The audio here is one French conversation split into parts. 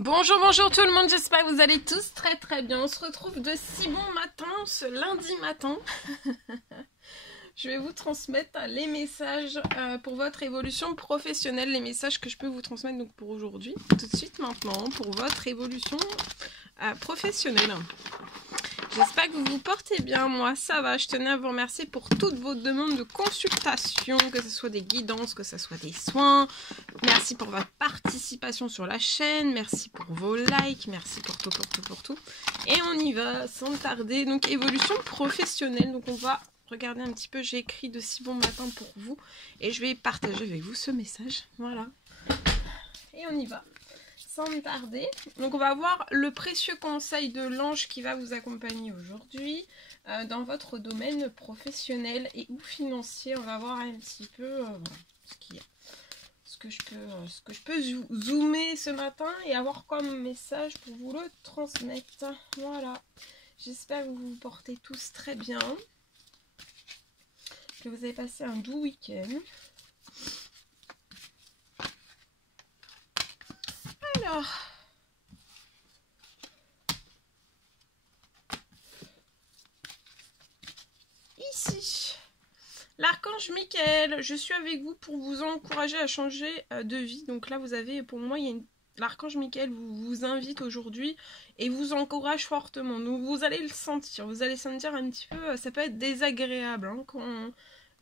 Bonjour, bonjour tout le monde, j'espère que vous allez tous très bien. On se retrouve de si bon matin, ce lundi matin. Je vais vous transmettre les messages pour votre évolution professionnelle, les messages que je peux vous transmettre donc pour aujourd'hui, tout de suite maintenant, pour votre évolution professionnelle. J'espère que vous vous portez bien, moi ça va. Je tenais à vous remercier pour toutes vos demandes de consultation, que ce soit des guidances, que ce soit des soins. Merci pour votre participation sur la chaîne, merci pour vos likes, merci pour tout. Et on y va sans tarder, donc évolution professionnelle. Donc on va regarder un petit peu, j'ai écrit de si bon matin pour vous et je vais partager avec vous ce message, voilà. Et on y va. Sans tarder, donc on va voir le précieux conseil de l'ange qui va vous accompagner aujourd'hui dans votre domaine professionnel et ou financier. On va voir un petit peu ce que je peux zoomer ce matin et avoir comme message pour vous le transmettre. Voilà, j'espère que vous vous portez tous très bien, que vous avez passé un doux week-end. Alors, ici, l'archange Michael, je suis avec vous pour vous encourager à changer de vie. Donc là, vous avez, pour moi, l'archange Michael vous invite aujourd'hui et vous encourage fortement. Donc vous allez le sentir, vous allez sentir un petit peu, ça peut être désagréable hein,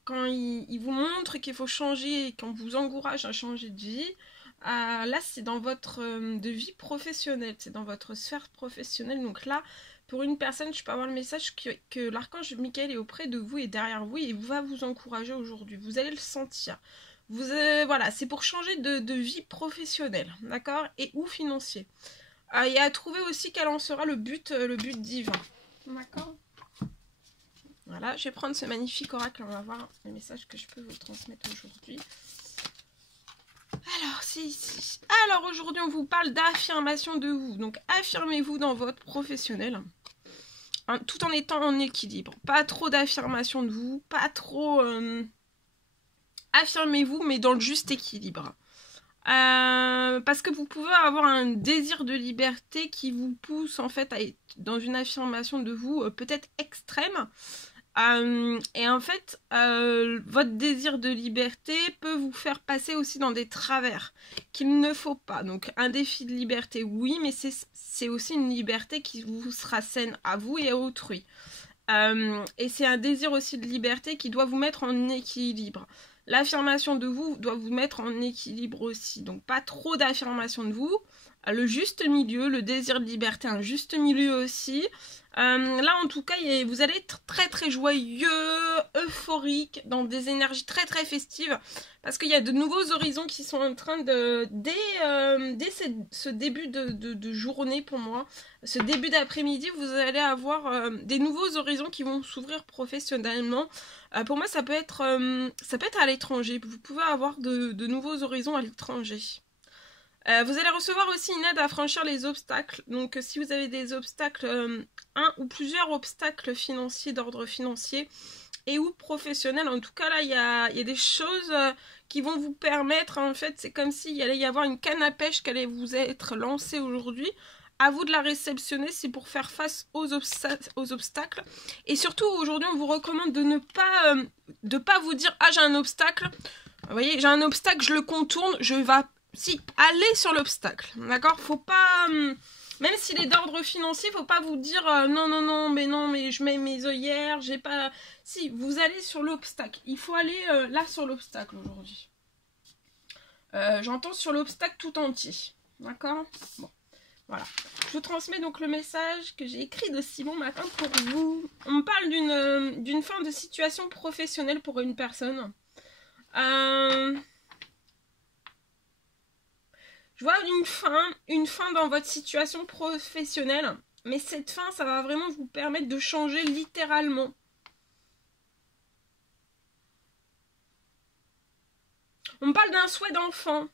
quand il vous montre qu'il faut changer, quand vous encourage à changer de vie. Là c'est dans votre de vie professionnelle, c'est dans votre sphère professionnelle. Donc là pour une personne je peux avoir le message que l'archange Michael est auprès de vous et derrière vous et va vous encourager aujourd'hui, vous allez le sentir. Voilà, c'est pour changer de vie professionnelle, d'accord, et ou financier, et à trouver aussi quel en sera le but divin, d'accord. Voilà, je vais prendre ce magnifique oracle, on va voir les messages que je peux vous transmettre aujourd'hui. Alors, c'est ici. Alors, aujourd'hui, on vous parle d'affirmation de vous. Donc, affirmez-vous dans votre professionnel, hein, tout en étant en équilibre. Pas trop d'affirmation de vous, pas trop... affirmez-vous, mais dans le juste équilibre. Parce que vous pouvez avoir un désir de liberté qui vous pousse, en fait, à être dans une affirmation de vous peut-être extrême. Et en fait, votre désir de liberté peut vous faire passer aussi dans des travers qu'il ne faut pas. Donc un défi de liberté, oui, mais c'est aussi une liberté qui vous sera saine à vous et à autrui. Et c'est un désir aussi de liberté qui doit vous mettre en équilibre. L'affirmation de vous doit vous mettre en équilibre aussi. Donc pas trop d'affirmation de vous. Le juste milieu, le désir de liberté, un juste milieu aussi. Là en tout cas vous allez être très joyeux, euphorique, dans des énergies très festives, parce qu'il y a de nouveaux horizons qui sont en train de dès ce début de journée, pour moi, ce début d'après-midi, vous allez avoir des nouveaux horizons qui vont s'ouvrir professionnellement. Pour moi ça peut être à l'étranger, vous pouvez avoir de nouveaux horizons à l'étranger. Vous allez recevoir aussi une aide à franchir les obstacles. Donc si vous avez des obstacles, un ou plusieurs obstacles financiers, d'ordre financier et ou professionnel, en tout cas là il y a des choses qui vont vous permettre, en fait c'est comme s'il allait y avoir une canne à pêche qui allait vous être lancée aujourd'hui. À vous de la réceptionner, c'est pour faire face aux obstacles. Et surtout aujourd'hui on vous recommande de ne pas vous dire ah j'ai un obstacle, vous voyez, j'ai un obstacle, je le contourne, je vais... Si, allez sur l'obstacle, d'accord. Faut pas, même s'il est d'ordre financier, faut pas vous dire non, mais je mets mes œillères, j'ai pas... Si, vous allez sur l'obstacle. Il faut aller là sur l'obstacle aujourd'hui. J'entends sur l'obstacle tout entier, d'accord. Bon, voilà. Je vous transmets donc le message que j'ai écrit de si bon matin pour vous. On me parle d'une fin de situation professionnelle pour une personne. Je vois une fin dans votre situation professionnelle, mais cette fin, ça va vraiment vous permettre de changer littéralement. On me parle d'un souhait d'enfant.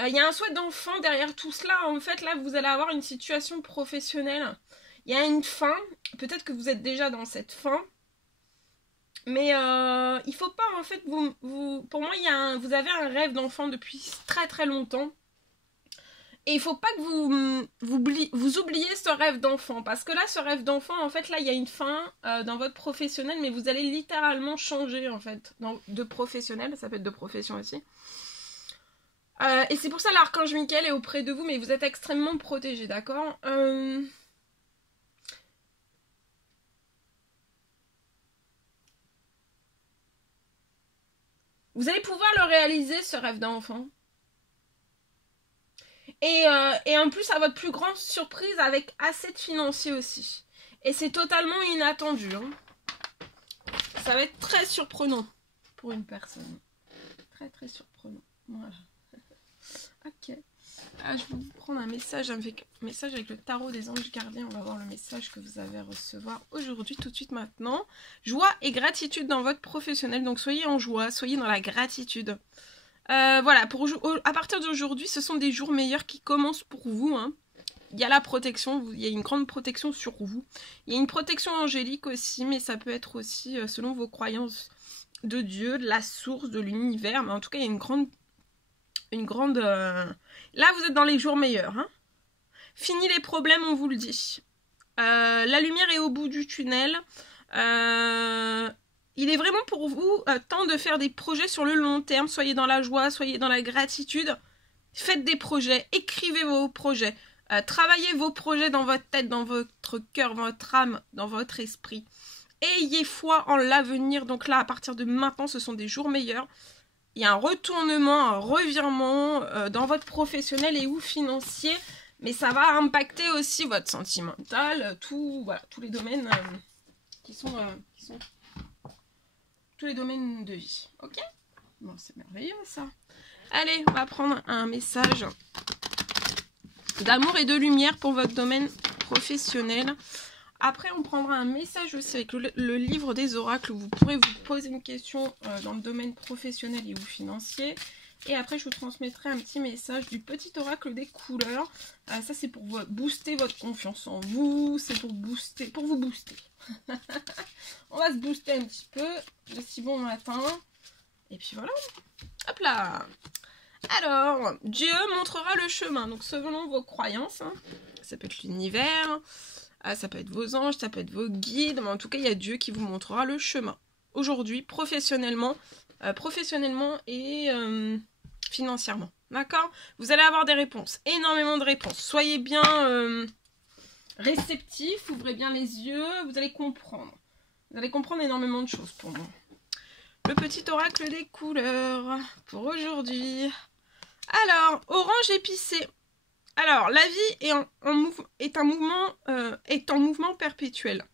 Il y a un souhait d'enfant derrière tout cela. En fait, là, vous allez avoir une situation professionnelle. Il y a une fin. Peut-être que vous êtes déjà dans cette fin. Mais il faut pas, en fait, pour moi, vous avez un rêve d'enfant depuis très très longtemps. Et il faut pas que vous oubliez ce rêve d'enfant. Parce que là, ce rêve d'enfant, en fait, là, il y a une fin dans votre professionnel, mais vous allez littéralement changer, en fait, de professionnel. Ça peut être de profession aussi. Et c'est pour ça l'archange Michael est auprès de vous, mais vous êtes extrêmement protégé, d'accord? Vous allez pouvoir le réaliser, ce rêve d'enfant. Et en plus, à votre plus grande surprise, avec assez de financiers aussi. Et c'est totalement inattendu. Hein. Ça va être très surprenant pour une personne. Très très surprenant. Voilà. Ok. Ah, je vais vous prendre un message avec le tarot des anges gardiens. On va voir le message que vous allez recevoir aujourd'hui, tout de suite maintenant. Joie et gratitude dans votre professionnel. Donc soyez en joie, soyez dans la gratitude. Voilà, à partir d'aujourd'hui, ce sont des jours meilleurs qui commencent pour vous. Hein. Il y a la protection, il y a une grande protection sur vous. Il y a une protection angélique aussi, mais ça peut être aussi selon vos croyances de Dieu, de la source, de l'univers. Mais en tout cas, il y a une grande... Là, vous êtes dans les jours meilleurs. Hein. Fini les problèmes, on vous le dit. La lumière est au bout du tunnel. Il est vraiment pour vous temps de faire des projets sur le long terme. Soyez dans la joie, soyez dans la gratitude. Faites des projets, écrivez vos projets. Travaillez vos projets dans votre tête, dans votre cœur, dans votre âme, dans votre esprit. Ayez foi en l'avenir. Donc là, à partir de maintenant, ce sont des jours meilleurs. Il y a un retournement, un revirement dans votre professionnel et ou financier. Mais ça va impacter aussi votre sentimental, tous les domaines qui sont tous les domaines de vie. Ok? Bon, c'est merveilleux ça. Allez, on va prendre un message d'amour et de lumière pour votre domaine professionnel. Après, on prendra un message aussi avec le livre des oracles où vous pourrez vous poser une question dans le domaine professionnel et ou financier. Et après, je vous transmettrai un petit message du petit oracle des couleurs. Ça, c'est pour booster votre confiance en vous. C'est pour vous booster. On va se booster un petit peu. Le si bon matin. Et puis voilà. Hop là. Alors, Dieu montrera le chemin. Donc, selon vos croyances, hein, ça peut être l'univers, ça peut être vos anges, ça peut être vos guides. Mais en tout cas, il y a Dieu qui vous montrera le chemin. Aujourd'hui, professionnellement et financièrement. D'accord? Vous allez avoir des réponses. Énormément de réponses. Soyez bien réceptifs. Ouvrez bien les yeux. Vous allez comprendre. Vous allez comprendre énormément de choses pour moi. Le petit oracle des couleurs pour aujourd'hui. Alors, orange épicé. Alors, la vie est en mouvement perpétuel.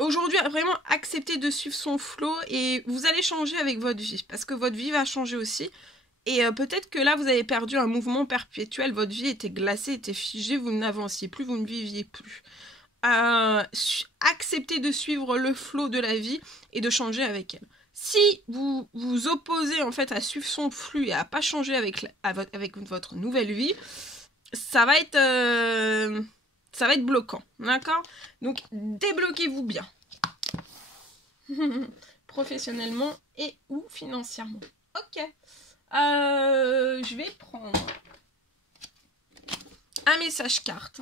Aujourd'hui, vraiment accepter de suivre son flot et vous allez changer avec votre vie parce que votre vie va changer aussi. Et peut-être que là, vous avez perdu un mouvement perpétuel, votre vie était glacée, était figée, vous n'avanciez plus, vous ne viviez plus. Acceptez de suivre le flot de la vie et de changer avec elle. Si vous vous opposez en fait à suivre son flux et à pas changer avec votre nouvelle vie, ça va être bloquant, d'accord? Donc débloquez-vous bien, professionnellement et ou financièrement. Ok. Je vais prendre un message carte.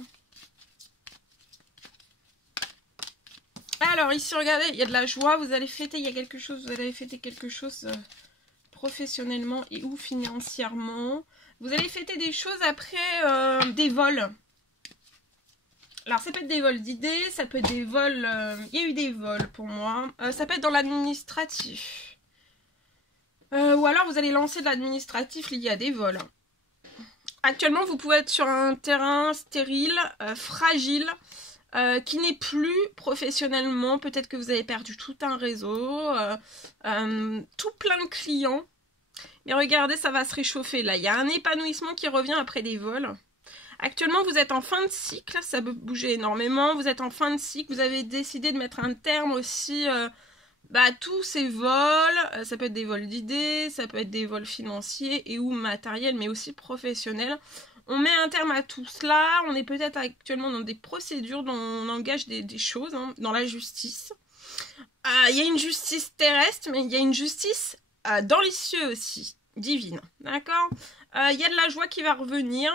Alors ici, regardez, il y a de la joie, vous allez fêter, vous allez fêter quelque chose professionnellement et ou financièrement. Vous allez fêter des choses après des vols. Alors ça peut être des vols d'idées, ça peut être des vols, il y a eu des vols pour moi. Ça peut être dans l'administratif. Ou alors vous allez lancer de l'administratif lié à des vols. Actuellement, vous pouvez être sur un terrain stérile, fragile, qui n'est plus professionnellement. Peut-être que vous avez perdu tout un réseau, tout plein de clients. Mais regardez, ça va se réchauffer là. Il y a un épanouissement qui revient après des vols. Actuellement, vous êtes en fin de cycle, ça peut bouger énormément. Vous êtes en fin de cycle, vous avez décidé de mettre un terme aussi à tous ces vols. Ça peut être des vols d'idées, ça peut être des vols financiers et ou matériels, mais aussi professionnels. On met un terme à tout cela. On est peut-être actuellement dans des procédures dont on engage des choses, hein, dans la justice. Il y a une justice terrestre, mais il y a une justice dans les cieux aussi, divine. D'accord. Il y a de la joie qui va revenir.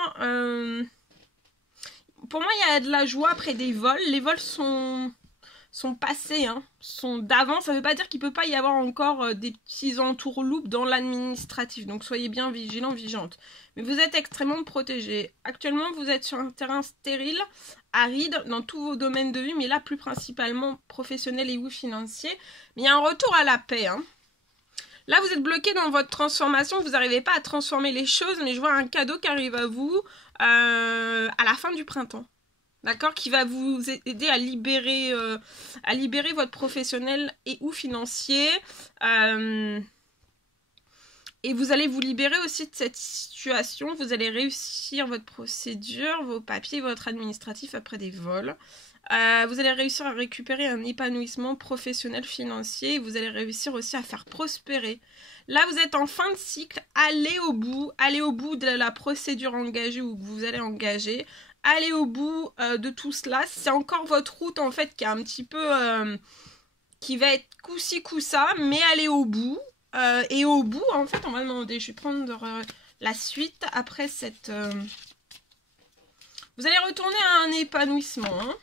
Pour moi, il y a de la joie après des vols. Les vols sont passés, hein, sont d'avant. Ça ne veut pas dire qu'il ne peut pas y avoir encore des petits entourloupes dans l'administratif. Donc soyez bien vigilants, vigilantes. Mais vous êtes extrêmement protégés. Actuellement, vous êtes sur un terrain stérile, aride, dans tous vos domaines de vie, mais là, plus principalement professionnel et ou financier. Mais il y a un retour à la paix, hein. Là, vous êtes bloqué dans votre transformation, vous n'arrivez pas à transformer les choses, mais je vois un cadeau qui arrive à vous à la fin du printemps. D'accord, qui va vous aider à libérer votre professionnel et ou financier. Et vous allez vous libérer aussi de cette situation. Vous allez réussir votre procédure, vos papiers, votre administratif après des vols. Vous allez réussir à récupérer un épanouissement professionnel, financier. Vous allez réussir aussi à faire prospérer. Là, vous êtes en fin de cycle. Allez au bout de la procédure engagée ou que vous allez engager. Allez au bout de tout cela. C'est encore votre route en fait qui est un petit peu... qui va être coup-ci, coup-ça. Mais allez au bout. Et au bout, en fait, on va demander... Je vais prendre la suite après cette... Vous allez retourner à un épanouissement, hein.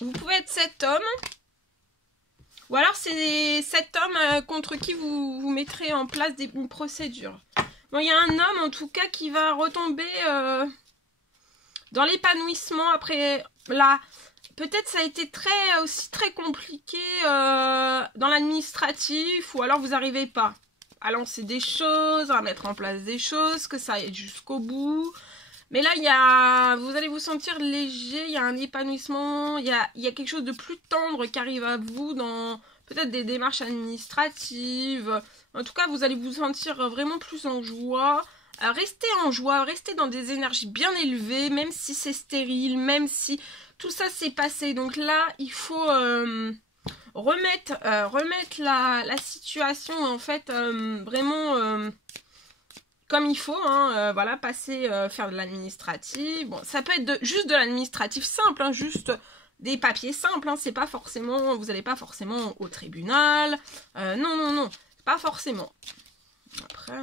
Vous pouvez être cet homme, ou alors c'est cet homme contre qui vous mettrez en place une procédure. Bon, il y a un homme en tout cas qui va retomber dans l'épanouissement après là. Peut-être ça a été aussi très compliqué dans l'administratif, ou alors vous n'arrivez pas à lancer des choses, à mettre en place des choses, que ça aille jusqu'au bout. Mais là, vous allez vous sentir léger, il y a un épanouissement, il y a quelque chose de plus tendre qui arrive à vous dans peut-être des démarches administratives. En tout cas, vous allez vous sentir vraiment plus en joie. Restez en joie, restez dans des énergies bien élevées, même si c'est stérile, même si tout ça s'est passé. Donc là, il faut remettre la situation en fait vraiment... comme il faut, hein, voilà, passer, faire de l'administratif. Bon, ça peut être juste de l'administratif simple, hein, juste des papiers simples, hein, c'est pas forcément, vous n'allez pas forcément au tribunal, non, pas forcément. Après,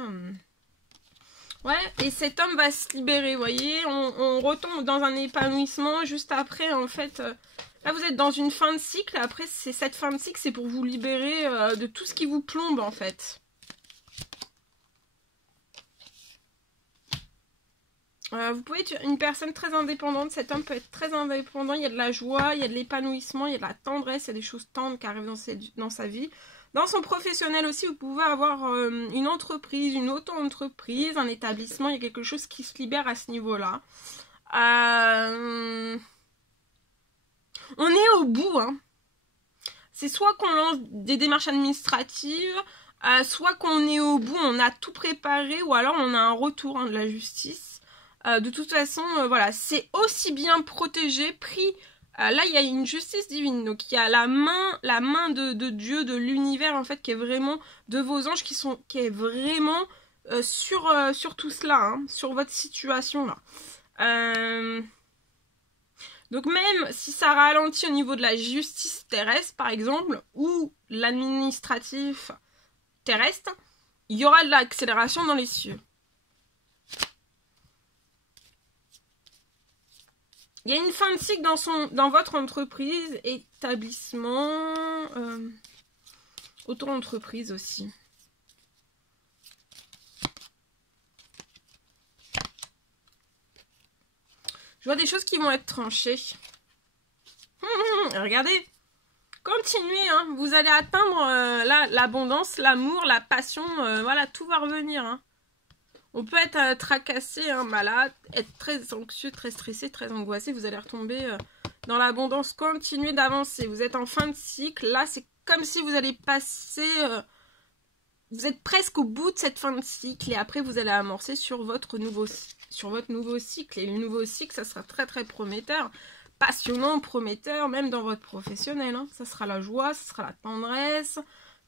ouais, et cet homme va se libérer, vous voyez, on retombe dans un épanouissement juste après, en fait, là vous êtes dans une fin de cycle, après cette fin de cycle, c'est pour vous libérer de tout ce qui vous plombe, en fait. Vous pouvez être une personne très indépendante, cet homme peut être très indépendant, il y a de la joie, il y a de l'épanouissement, il y a de la tendresse, il y a des choses tendres qui arrivent dans sa vie. Dans son professionnel aussi, vous pouvez avoir une entreprise, une auto-entreprise, un établissement, il y a quelque chose qui se libère à ce niveau-là. On est au bout, hein. C'est soit qu'on lance des démarches administratives, soit qu'on est au bout, on a tout préparé, ou alors on a un retour, hein, de la justice. De toute façon, voilà, c'est aussi bien protégé, pris. Là, il y a une justice divine, donc il y a la main de Dieu, de l'univers, en fait, qui est vraiment, de vos anges, qui est vraiment sur tout cela, hein, sur votre situation, là. Donc même si ça ralentit au niveau de la justice terrestre, par exemple, ou l'administratif terrestre, il y aura de l'accélération dans les cieux. Il y a une fin de cycle dans votre entreprise, établissement, auto-entreprise aussi. Je vois des choses qui vont être tranchées. Regardez, continuez, hein, vous allez atteindre l'abondance, l'amour, la passion, voilà, tout va revenir, hein. On peut être tracassé, hein, malade, être très anxieux, très stressé, très angoissé. Vous allez retomber dans l'abondance. Continuez d'avancer. Vous êtes en fin de cycle. Là, c'est comme si vous allez passer... vous êtes presque au bout de cette fin de cycle. Et après, vous allez amorcer sur votre nouveau cycle. Et le nouveau cycle, ça sera très, très prometteur. Passionnant, prometteur, même dans votre professionnel, hein. Ça sera la joie, ça sera la tendresse.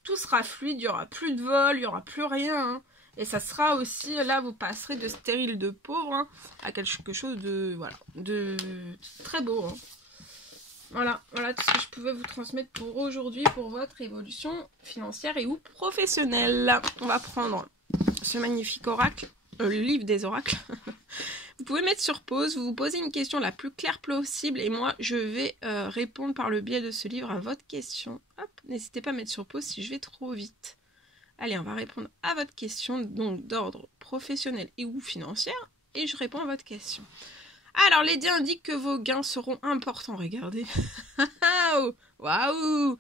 Tout sera fluide. Il n'y aura plus de vol, il n'y aura plus rien, hein. Et ça sera aussi, là, vous passerez de stérile de pauvre hein, à quelque chose de, voilà, de très beau. Hein. Voilà tout ce que je pouvais vous transmettre pour aujourd'hui, pour votre évolution financière et ou professionnelle. On va prendre ce magnifique oracle, le livre des oracles. Vous pouvez mettre sur pause, vous vous posez une question la plus claire possible et moi je vais répondre par le biais de ce livre à votre question. Hop, n'hésitez pas à mettre sur pause si je vais trop vite. Allez, on va répondre à votre question, donc d'ordre professionnel et ou financière, et je réponds à votre question. Alors, les dés indiquent que vos gains seront importants, regardez. Waouh!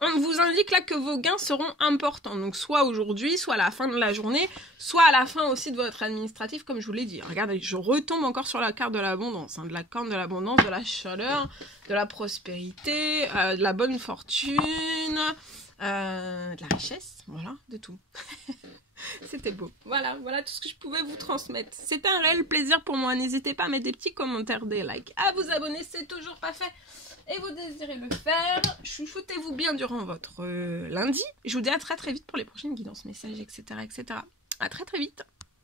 On vous indique là que vos gains seront importants, donc soit aujourd'hui, soit à la fin de la journée, soit à la fin aussi de votre administratif, comme je vous l'ai dit. Regardez, je retombe encore sur la carte de l'abondance, hein, de la carte de l'abondance, de la chaleur, de la prospérité, de la bonne fortune, de la richesse, voilà, de tout. C'était beau. Voilà tout ce que je pouvais vous transmettre. C'était un réel plaisir pour moi. N'hésitez pas à mettre des petits commentaires, des likes, à vous abonner, c'est toujours pas fait. Et vous désirez le faire. Chouchoutez-vous bien durant votre lundi. Je vous dis à très très vite pour les prochaines guidances, messages, etc. À très très vite.